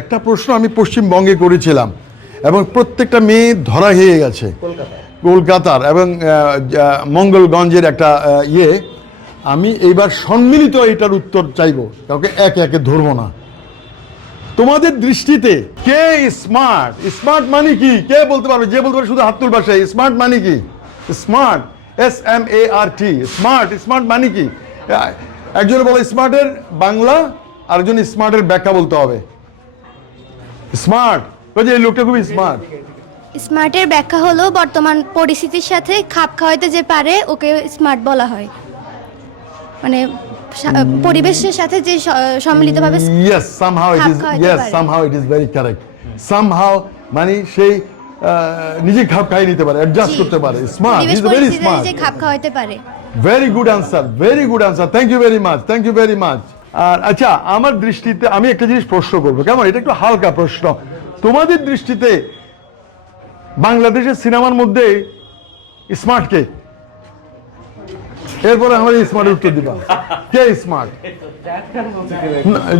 একটা প্রশ্ন আমি পশ্চিমবঙ্গে করেছিলাম এবং প্রত্যেকটা মেয়ে ধরা হয়ে গেছে। কলকাতার এবং মঙ্গলগঞ্জের একটা ইয়ে। আমি এইবার সম্মিলিত এটার উত্তর চাইব কাউকে একে একে ধরবো না। তোমাদের দৃষ্টিতে কে স্মার্ট স্মার্ট মানে কি? কে বলতে পারবে? যে বলতে পারবে শুধু হাত তুল ভাষায় স্মার্ট মানে কি? Smart S M A R T smart smart মানে কি? একজন বলে স্মার্টের বাংলা আরেকজন স্মার্টের ব্যাখ্যা বলতে হবে। স্মার্ট। বলছে এই লোকটা খুবই স্মার্ট। স্মার্টের ব্যাখ্যা হলো বর্তমান পরিস্থিতির সাথে খাপ খাওয়াইতে যে পারে ওকে স্মার্ট বলা হয়। মানে সা- পরিবেশের সাথে যে স- সম্মিলিতভাবে ইয়েস সামহাউ ইট খাপ ইজ খাওয়াইতে ইয়েস পারে। Somehow it is very correct somehow মানে সেই আহ, নিজে খাপ খাইয়ে নিতে পারে অ্যাডজাস্ট জি। করতে পারে। স্মার্ট পরিবেশ ইজ ভেরি স্মার্ট যে খাপ খাওয়াইতে পারে। Very good answer very good answer thank you very much thank you very much আর আচ্ছা আমার দৃষ্টিতে আমি একটা জিনিস প্রশ্ন করব। কেমন? এটা একটু হালকা প্রশ্ন। তোমাদের দৃষ্টিতে বাংলাদেশের সিনেমার মধ্যে স্মার্ট কে? এরপরে আমার স্মার্টের উত্তর দিবা। কে স্মার্ট?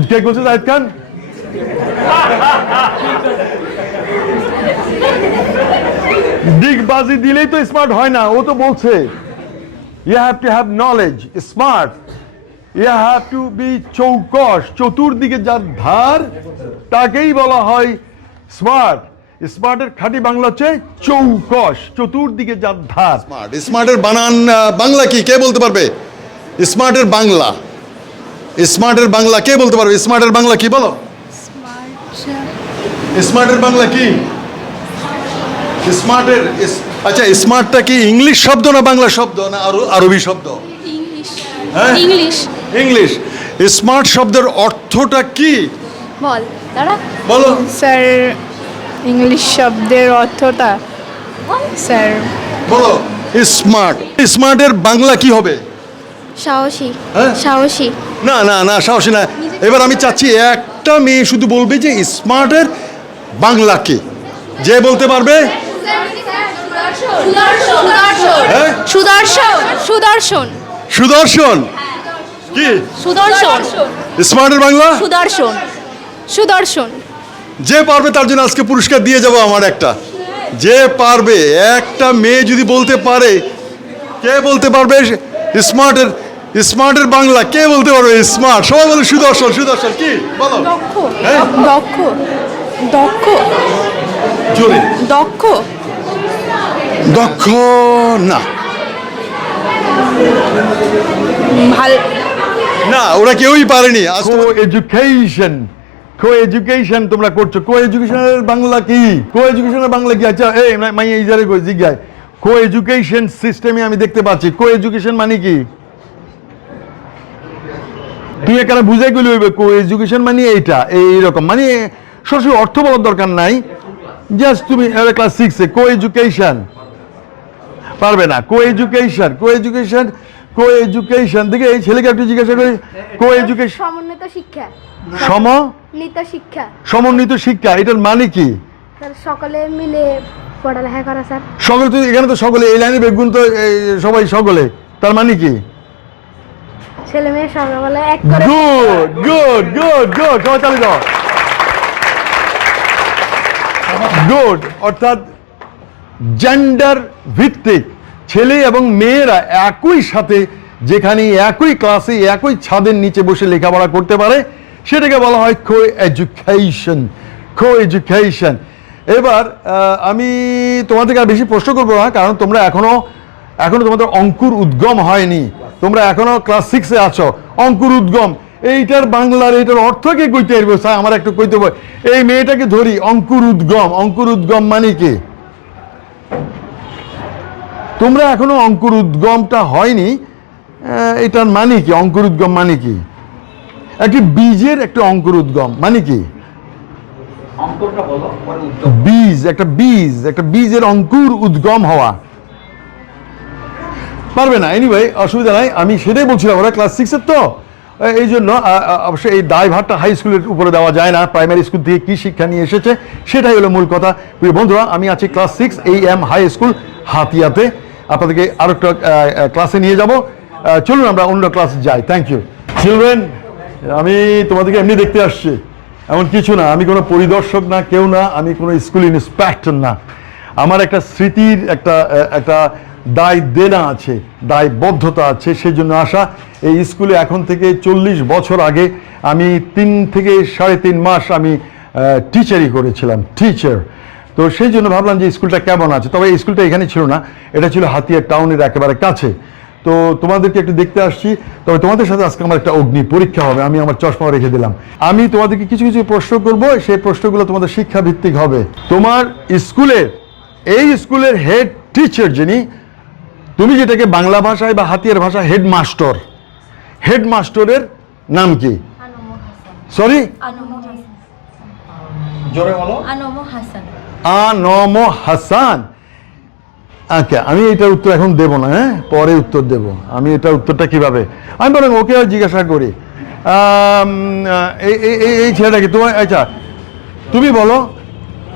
কে বলছে, জাহিদ খান? ডিগবাজি দিলেই তো স্মার্ট হয় না, ও তো বলছে, you have to have knowledge smart. You have to be চৌকস চতুর্দিকে যার ধার তাকেই বলা হয় স্মার্ট। স্মার্টের খাঁটি বাংলা হচ্ছে চৌকস চতুর্দিকে যার ধার। স্মার্ট। স্মার্টের বানান বাংলা কি? কে বলতে পারবে? স্মার্টের বাংলা। স্মার্টের বাংলা কে বলতে পারবে? স্মার্টের বাংলা কি বলো? স্মার্টের বাংলা কি? স্মার্টের আচ্ছা স্মার্টটা কি ইংলিশ শব্দ না বাংলা শব্দ না আরও আরবি শব্দ? ইংলিশ। হ্যাঁ? ইংলিশ। ইংলিশ স্মার্ট শব্দের অর্থটা কি? বল দাঁড়া। বলো। স্যার ইংলিশ শব্দের অর্থটা? স্যার। বলো স্মার্ট স্মার্টের বাংলা কি হবে? সাহসী হ্যাঁ? সাহসী। না না না সাহসী না। এবার আমি চাচ্ছি একটা মেয়ে শুধু বলবে যে স্মার্টের বাংলা কি। যে বলতে পারবে? হ্যাঁ? সুদর্শন সুদর্শন। সুদর্শন। কি? সুদর্শন। স্মার্টের বাংলা? সুদর্শন। সুদর্শন। যে পারবে তার জন্য আজকে পুরস্কার দিয়ে যাব আমার একটা। যে পারবে একটা মেয়ে যদি বলতে পারে কে বলতে পারবে? স্মার্টের স্মার্টের বাংলা কে বলতে পারবে? স্মার্ট। সবাই বলে সুদর্শন সুদর্শন কি? বলো। দক্ষ। হ্যাঁ? দক্ষ। দক্ষ। জোরে। দক্ষ। দক্ষ না। ভালো না, ওরা কেউই পারেনি। এডুকেশন কো এডুকেশন তোমরা করছ। কো এডুকেশনের বাংলা কি? কো এডুকেশনের বাংলা কি? আচ্ছা এই মাই ইজারে কই? জিজ্ঞায় কো এডুকেশন সিস্টেমে আমি দেখতে পাচ্ছি। কো এডুকেশন মানে কি? তুই এখানে বুঝাই গেলি হইবে কো এডুকেশন মানে এইটা, এইরকম। মানে সরাসরি অর্থ বলার দরকার নাই। জাস্ট তুমি ক্লাস সিক্সে কো এডুকেশন পারবে না। Co education co education co education দেখে এই ছেলেকে একটু জিজ্ঞাসা করি কো এডুকেশন সমন্বিত শিক্ষা। শিক্ষা। সমন্বিত শিক্ষা এটার মানে কি? সকলে মিলে পড়ালেখা করা স্যার। সকলে তো এখানে তো সকলে এই লাইনে বেগুন তো সবাই সকলে তার মানে কি? ছেলে মেয়ে সকালে এক গুড গুড গুড গুড সবাই চালিয়ে দাও গুড অর্থাৎ জেন্ডার ভিত্তিক ছেলে এবং মেয়েরা একই সাথে যেখানে একই ক্লাসে, একই ছাদের নিচে বসে লেখাপড়া করতে পারে, সেটাকে বলা হয় কো এডুকেশন কো এডুকেশন এবার আমি তোমাদেরকে আর বেশি প্রশ্ন করব না, কারণ তোমরা এখনও এখনও তোমাদের অঙ্কুর উদ্গম হয়নি। তোমরা এখনও ক্লাস সিক্সে আছো। অঙ্কুর উদ্গম, এইটার বাংলার, এইটার অর্থকে কইতে পারব স্যার, আমার একটু কইতে হবে। এই মেয়েটাকে ধরি, অঙ্কুর উদ্গম। অঙ্কুর উদ্গম মানে কি? তোমরা এখনও অঙ্কুর উদ্গমটা হয়নি। এটার মানে কি? অঙ্কুর উদ্গম মানে কি? একটি বীজের একটা অঙ্কুর উদ্গম মানে কি? বীজ একটা বীজ একটা বীজের অঙ্কুর উদ্গম হওয়া। পারবে না? এনিওয়ে অসুবিধা নাই। আমি সেটাই বলছিলাম ওরা ক্লাস সিক্সের তো। এই জন্য অবশ্যই এই দায়ভারটা হাই স্কুলের উপরে দেওয়া যায় না। প্রাইমারি স্কুল থেকে কী শিক্ষা নিয়ে এসেছে সেটাই হলো মূল কথা। প্রিয় বন্ধুরা আমি আছি ক্লাস সিক্স এই এম হাই স্কুল হাতিয়াতে আপনাদেরকে আরও একটা ক্লাসে নিয়ে যাব। চলুন আমরা অন্য ক্লাসে যাই। থ্যাংক ইউ চিলড্রেন আমি তোমাদেরকে এমনি দেখতে আসছি। এমন কিছু না, আমি কোনো পরিদর্শক না, কেউ না, আমি কোনো স্কুল ইন্সপেক্টর না। আমার একটা স্মৃতির একটা একটা দায় দেনা আছে দায়বদ্ধতা আছে সেই জন্য আসা এই স্কুলে এখন থেকে চল্লিশ বছর আগে আমি তিন থেকে সাড়ে তিন মাস আমি টিচারই করেছিলাম। টিচার তো সেই জন্য ভাবলাম যে স্কুলটা কেমন আছে? তবে এই স্কুলটা এখানে ছিল না। এটা ছিল হাতিয়ার টাউনের একেবারে কাছে। তো তোমাদেরকে একটু দেখতে আসছি। তবে তোমাদের সাথে আজকে আমার একটা অগ্নি পরীক্ষা হবে। আমি আমার চশমা রেখে দিলাম। আমি তোমাদেরকে কিছু কিছু প্রশ্ন করব। সেই প্রশ্নগুলো তোমাদের শিক্ষা ভিত্তিক হবে। তোমার স্কুলের এই স্কুলের হেড টিচার যিনি তুমি যেটাকে বাংলা ভাষায় বা হাতিয়ার ভাষা হেডমাস্টার হেডমাস্টারের নাম কি? সরি আনম হাসান। আনম হাসান। আচ্ছা আমি এটার উত্তর এখন দেব না হ্যাঁ? পরে উত্তর দেব। আমি এটার উত্তরটা কীভাবে? আমি বরং ওকে আর জিজ্ঞাসা করি। এই- এই- এই- এই ছেলেটাকে তোমার আচ্ছা তুমি বলো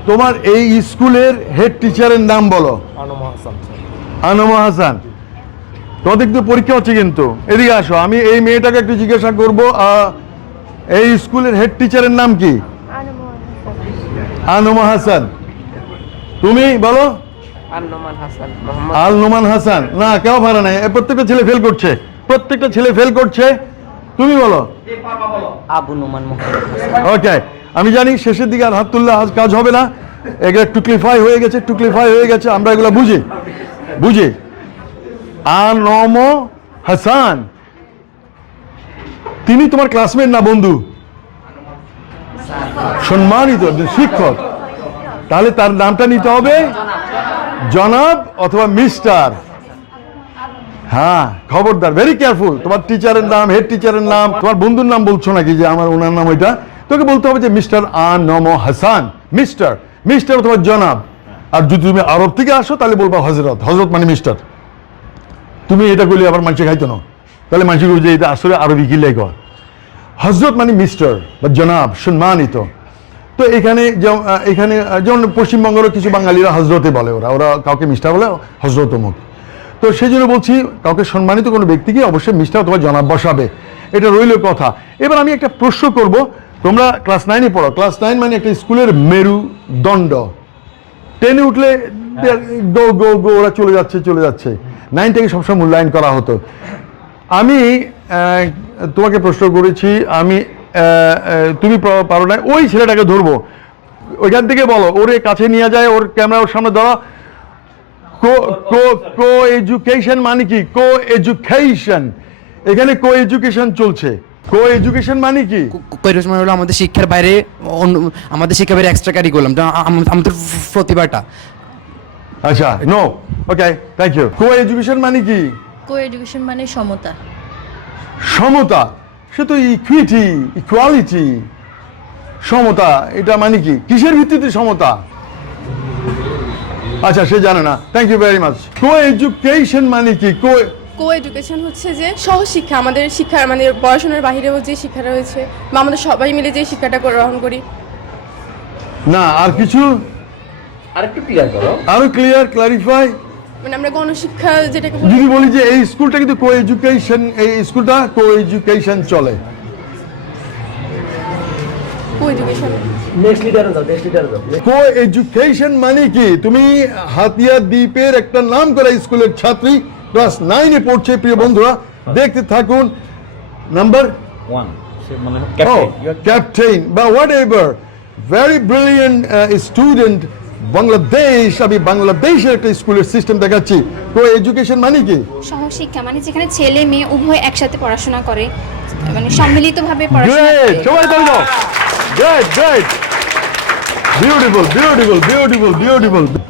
তোমার এই স্কুলের হেড টিচারের নাম বলো। আনম হাসান তোমাদের কিন্তু পরীক্ষা হচ্ছে কিন্তু। এদিকে আসো আমি এই মেয়েটাকে একটু জিজ্ঞাসা করব এই স্কুলের হেড টিচারের নাম কি? আনমা হাসান। তুমি বলো। আল নোমান হাসান। না কেউ পারে নাই। প্রত্যেকটা ছেলে ফেল করছে। প্রত্যেকটা ছেলে ফেল করছে। তুমি বলো। আবু নোমান ওকে আমি জানি শেষের দিকে আর হাত তুললে আজ কাজ হবে না। এগুলো টুকলিফাই হয়ে গেছে টুকলিফাই হয়ে গেছে। আমরা এগুলো বুঝি। বুঝি। আনম হাসান। তিনি তোমার ক্লাসমেট না বন্ধু? সম্মানিত একজন শিক্ষক। তাহলে তার নামটা নিতে হবে জনাব অথবা মিস্টার। হ্যাঁ খবরদার ভেরি কেয়ারফুল তোমার টিচারের নাম হেড টিচারের নাম, তোমার বন্ধুর নাম বলছো নাকি যে আমার ওনার নাম ওইটা? তোকে বলতে হবে যে mister Anam Hasan, mister mister অথবা জনাব। আর যদি তুমি আরব থেকে আসো, তাহলে বলবা হজরত। হজরত মানে মিস্টার। তুমি এটা করলে আবার মানুষে খাইতো না। তাহলে মানুষ যে এটা আসলে আরবি কি লেখ? হজরত মানে মিস্টার বা জনাব সম্মানিত তো এখানে এখানে যেমন পশ্চিমবঙ্গেরও কিছু বাঙালিরা হজরতে বলে ওরা। ওরা কাউকে মিষ্টা বলে হজরত অমুক। তো সেই জন্য বলছি কাউকে সম্মানিত কোনো ব্যক্তিকে অবশ্যই মিষ্টা অথবা জনাব বসাবে। এটা রইল কথা। এবার আমি একটা প্রশ্ন করব তোমরা ক্লাস নাইনে পড়ো। ক্লাস নাইন মানে একটা স্কুলের মেরুদণ্ড টেনে উঠলে গো গো গো ওরা চলে যাচ্ছে চলে যাচ্ছে। নাইন থেকে সবসময় মূল্যায়ন করা হতো। আমি তোমাকে প্রশ্ন করেছি আমি তুমি পারো না ওই ছেলেটাকে ধরবো। ওইখান থেকে বলো ওরে কাছে নিয়ে যায় ওর ক্যামেরা ওর সামনে ধরো। কো কো কো এডুকেশন মানে কি? কো এডুকেশন এখানে কো এডুকেশন চলছে। কো এডুকেশন মানে কি? কৈরস মানে হলো আমাদের শিক্ষার বাইরে অন্য- আমাদের শিক্ষার বাইরে এক্সট্রা কারিকুলাম আমাদের প্রতিভাটা। আচ্ছা no okay thank you co education মানে কি? কো এডুকেশন মানে সমতা। সমতা। সে তো ইকুইটি ইকুয়ালিটি সমতা এটা মানে কি? কিসের ভিত্তিতে সমতা? আচ্ছা সে জানে না। Thank you very much co education মানে কি? কো কো এডুকেশন হচ্ছে যে সহশিক্ষা আমাদের শিক্ষা মানে পড়াশোনার বাহিরেও যে শিক্ষা রয়েছে বা আমাদের সবাই মিলে যে শিক্ষাটা গ্রহণ করি। না আর কিছু? আরেকটু ক্লিয়ার করো। আরও ক্লিয়ার ক্লারিফাই মানে আমরা গণশিক্ষা যেটাকে যদি বলি যে এই স্কুলটা কিন্তু কো এডুকেশন এই স্কুলটা কো এডুকেশন চলে। কো এডুকেশন নেক্সট লিডারে যাও নেক্সট লিডারে যাও কো এডুকেশন মানে কি? তুমি হাতিয়া দ্বীপের একটা নাম করা স্কুলের ছাত্রী ক্লাস নাইনে পড়ছে প্রিয় বন্ধুরা। দেখতে থাকুন। নাম্বার মানে Oh, captain captain, but whatever. Very brilliant uh, student. Bangladesh আমি বাংলাদেশের একটা স্কুলের সিস্টেম দেখাচ্ছি। তো এডুকেশন মানে কি? সহশিক্ষা মানে যেখানে ছেলে মেয়ে উভয় একসাথে পড়াশোনা করে মানে সম্মিলিতভাবে পড়াশোনা করে। সবাই দাও। Great great beautiful beautiful beautiful beautiful